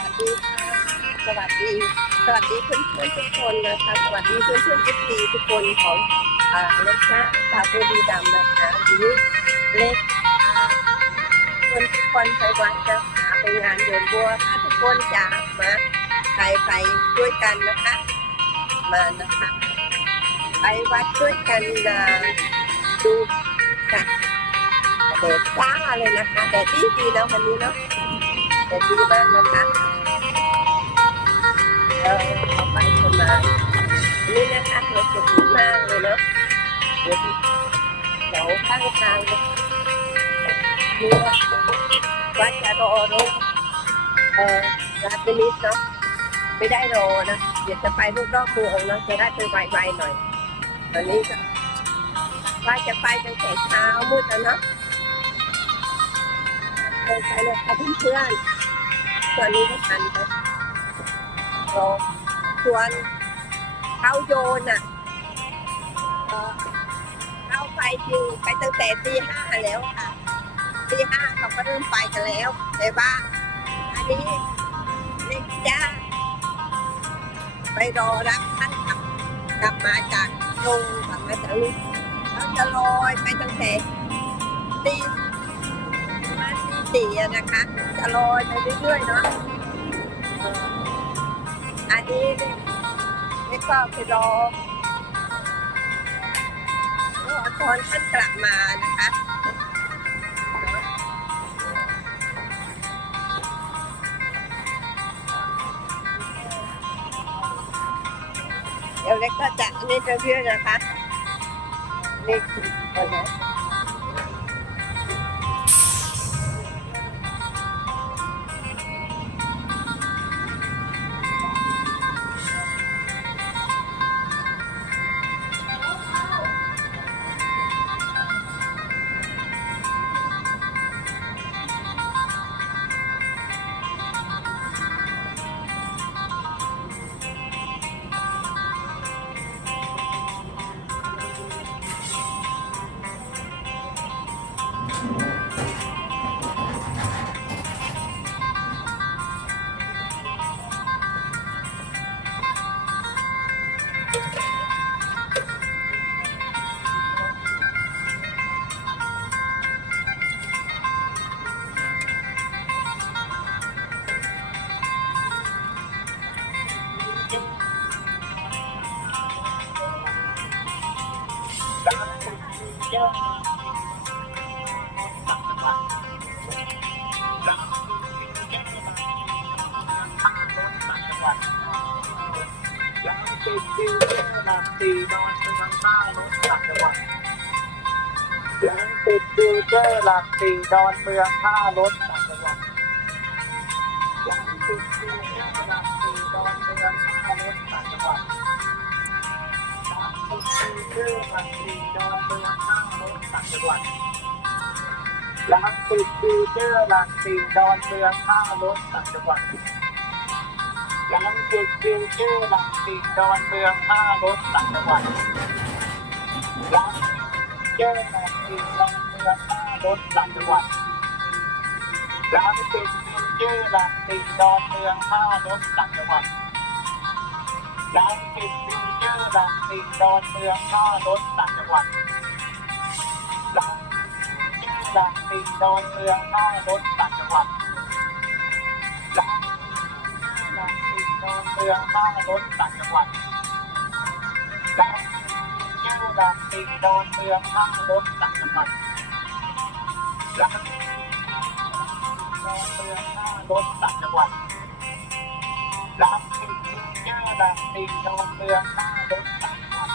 วัสดีค่ะสวัสดี สวัสดีเพื่อนเพื่อนทุกคนนะคะสวัสดีเพื่อนเพื่อนเอฟซีทุกคนของอ่าเล็กนะสาวบุรีดำนะคะวันนี้เล็กอ่าคนทุกคนไปวัดจะหาไปงานเดินบัวถ้าทุกคนจะมาไปไปด้วยกันนะคะ มานะคะไปวัดด้วยกันนะดูค่ะแดดจ้าเลยนะคะแดดดีดีนะวันนี้เนาะ แดดดีมากนะคะเออเอาไปคนมานี่นะคะรถจะดีมากเลยเนาะเดี๋ยวเดี๋ยวข้างทางเนี่ยว่าว่าจะรอรถเออราตนิดเนาะไม่ได้รอนะเดี๋ยวจะไปลูกรอบเมืองเนาะจะได้ไปไวๆหน่อยตอนนี้ก็ว่าจะไปตั้งแต่เช้ามืดแล้วเนาะไปไปเลยค่ะเพื่อนๆ ตอนนี้ก็ทันไปโอ้ชวนเขาโยนอะเอ่อเข้าไปจริงไปตั้งแต่ตีห้าแล้วค่ะตีห้าเขาก็เริ่มไปกันแล้วแต่ว่า อันนี้เล็กจ้าไปรอรับท่านกลับกลับมาจากโรงกลับมาจากลูกเราจะลอยไปตั้งแต่ตีมาตีสี่นะคะ จะลอยไปเรื่อยๆเนาะอันนี้นี่ก็ไปรอรอตอนท่านกลับมานะคะเดี๋ยวเล็กก็จะนี่จะเพื่อนนะคะนี่คือคนนะ ยังติดดิวเตอร์หลักสี่นอนเมืองท่ารถต่างจังหวัดยังติดดิวเตอร์หลักสี่ดอนเมืองท่ารถต่างจังหวัด ยังติดดิวเตอร์หลักสี่ดอนเมืองท่ารถต่างจังหวัดยังติดดิวเตอร์หลักสี่ดอนเมืองท่ารถต่างจังหวัดยังติดดิวเตอร์หลัสี่ดอนเมืองท่ารถต่างจังหวัดยังจุดฟิวเจอร์หลักสี่ดอนเมืองท่ารถต่างจังหวัดยังเจอหลักสี่ดอนเมืองท่ารถต่างจังหวัดยังจุดฟิวเจอร์หลักสี่ดอนเมืองท่ารถต่างจังหวัด ยังจุดฟิวเจอร์หลักสี่ดอนเมืองท่ารถต่างจังหวัดยังหลักสี่ดอนเมืองท่ารถต่างจังหวัดยังหลักสี่ดอนเมืองท่ารถต่างจังหวัดและชื่อหลักสี่ดอนเมืองท่ารถต่างจังหวัดและดอนเมืองท่ารถต่างจังหวัดและ ชื่อหลักสี่ดอนเมืองท่ารถต่างจังหวัด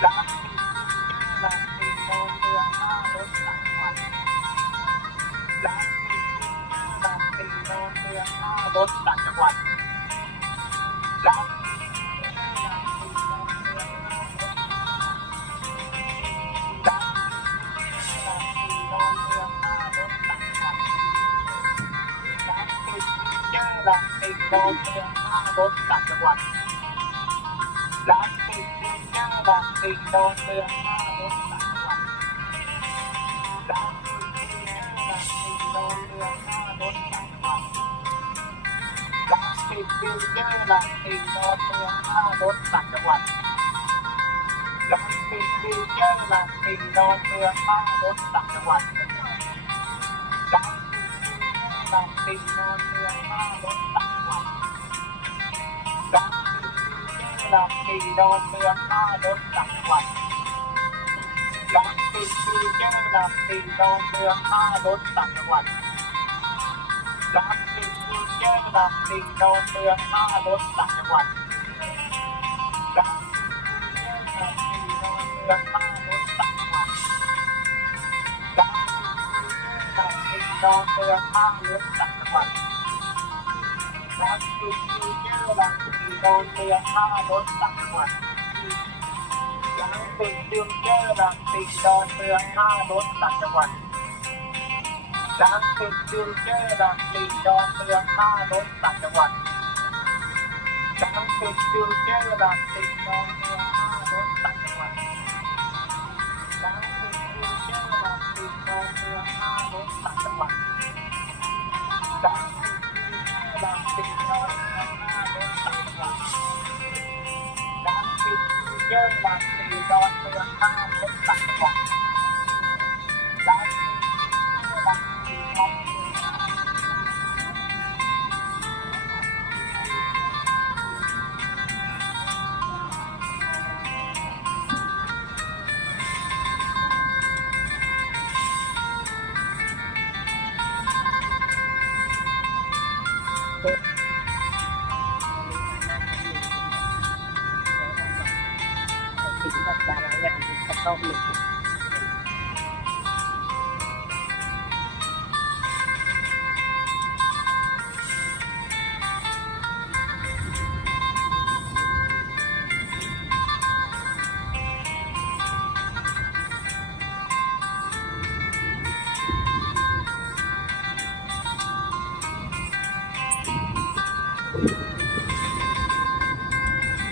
และหลักสี่ดอนเมืองท่ารถต่างจังหวัดและหลักสี่ดอนเมืองท่ารถต่างจังหวัดและหลักสี่ดอนเมืองท่า รถต่างจังหวัดและติดดิวเจอร์หลักสี่ดอนเมืองท่ารถต่างจังหวัดและติดดิวเจอร์หลักสี่ดอนเมืองท่ารถต่างจังหวัดฟิวเจอร์ลังสีดอนเมืองท่ารถต่างจังหวัดลังสิตฟิวเจอร์ลังสีดอนเมืองท่ารถต่างจังหวัดลังสิตฟิวเจอร์ลังสีดอนเมืองท่ารถต่างจังหวัด ลังสิตฟิวเจอร์ลังสีดอนเมืองท่ารถต่างจังหวัดลังสิตฟิวเจอร์ลังสีดอนเมืองท่ารถต่างจังหวัดลังสิตฟิวเจอร์ลังสิตดอนเมืองท่ารถต่างจังหวัดลังสิตฟิวเจอร์ลังสิตดอนเมืองท่ารถต่างจังหวัดลังสิตฟิวเจอร์ลังสิตดอนเมืองท่ารถต่างจังหวัดลังสิตฟิวเจอร์ลังสิตดอนเมืองท่ารถต่างจังหวัดลังสิตฟิวเจอร์ลังสิตดอนเมืองท่ารถต่างจังหวัดลังสิตฟิวเจอร์ลังสิตดอนเมืองท่ารถต่างจังหวัดลังสิตฟิวเจอร์ลังสิตดอนเมืองท่ารถต่างจังหวัดลังสิตฟิวเจอร์ลังสิตดอนเมืองท่ารถต่างจังหวัดลังสิตฟิวเจอร์ลังสิด ฟิวเจอร์ลังสิต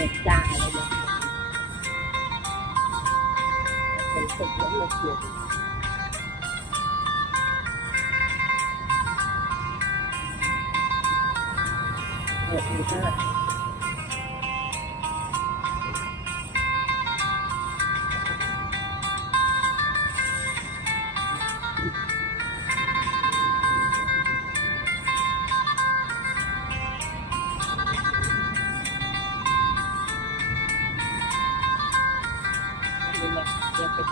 เด็กจ้าเลยนะเป็นสุดแล้วมันอยู่เด็กมีห้านี่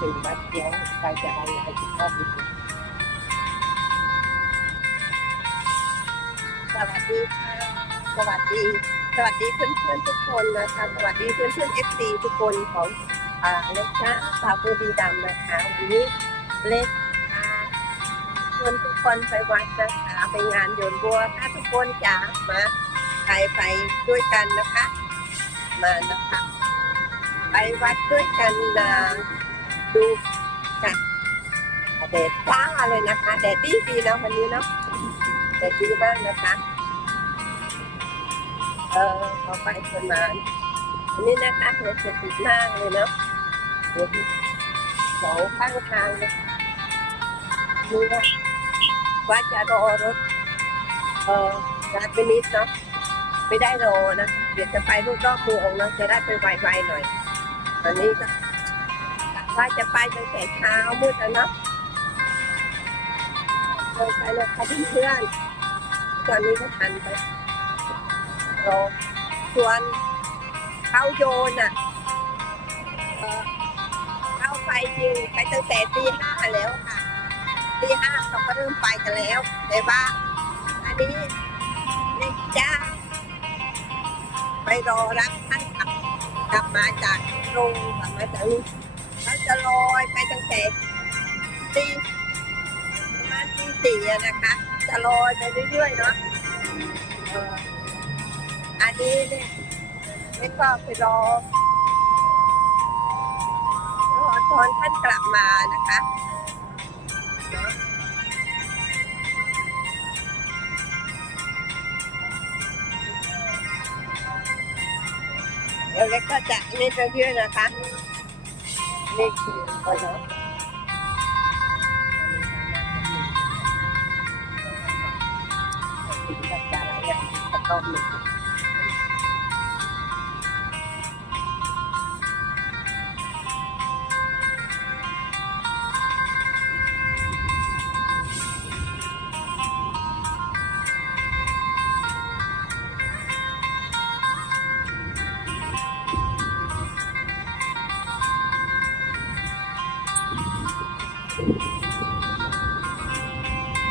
ถึงวัดเดียวใครจะอะไปถึงรอบนี้สวัสดีค่ะ สวัสดี สวัสดีเพื่อนเพื่อนทุกคนนะคะ สวัสดีเพื่อนเพื่อนเอฟซีทุกคนของอ่าเล็กนะสาวูดีดำนะคะวันนี้เล็กพาชวนทุกคนไปวัดนะคะไปงานโยนบัวถ้าทุกคนจ๋ามาใครไปด้วยกันนะคะ มานะคะ ไปวัดด้วยกันนะ ดูกันแดดจ้าเลยนะคะแดดดีดีๆนะวันนี้เนาะแดดดีมากนะคะเออพอไปประมาณอันนี้นะคะเห็นจะติดมากเลยเนาะเห็นสองข้างทางเลยดูนะว่าจะรอรถเออร้านไปนิดเนาะไม่ได้รอนะเดี๋ยวจะไปรูปรอบเมืองเนาะจะได้ไปไวๆหน่อยตอนนี้ก็ ว่าจะไปตั้งแต่เช้ามืดแล้วเนาะเดินไปเลยค่ะเพื่อนๆตอนนี้ก็ทันไปรอชวนเขาโยนอะเอ่อเข้าไปจริงไปตั้งแต่ตีห้าแล้วค่ะตีห้าเขาก็เริ่มไปกันแล้ว แต่ว่า อันนี้นี่จ้าไปรอรับท่านกลับกลับมาจากโรงกลับมาจากนี้เรา จะลอยไปตั้งแต่ตีประมาณตีสี่นะคะ จะลอยไปเรื่อยๆเนาะอันนี้เนี่ยนี่ก็ไปรอรอตอนท่านกลับมานะคะเดี๋ยวเล็กก็จะนี่ไปเรื่อยๆนะคะ นี่คื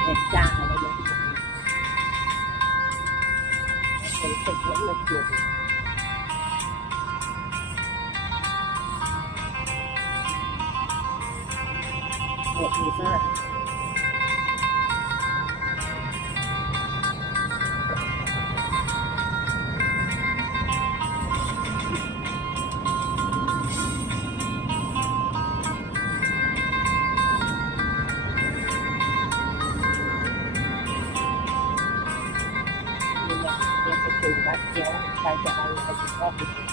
อคนเนางต่างๆอย่างที่จะต้องมีเด็ดจ้าอะไรเนี่ยเป็นตึกแล้วมาจุดเด็ดดีมาก นี่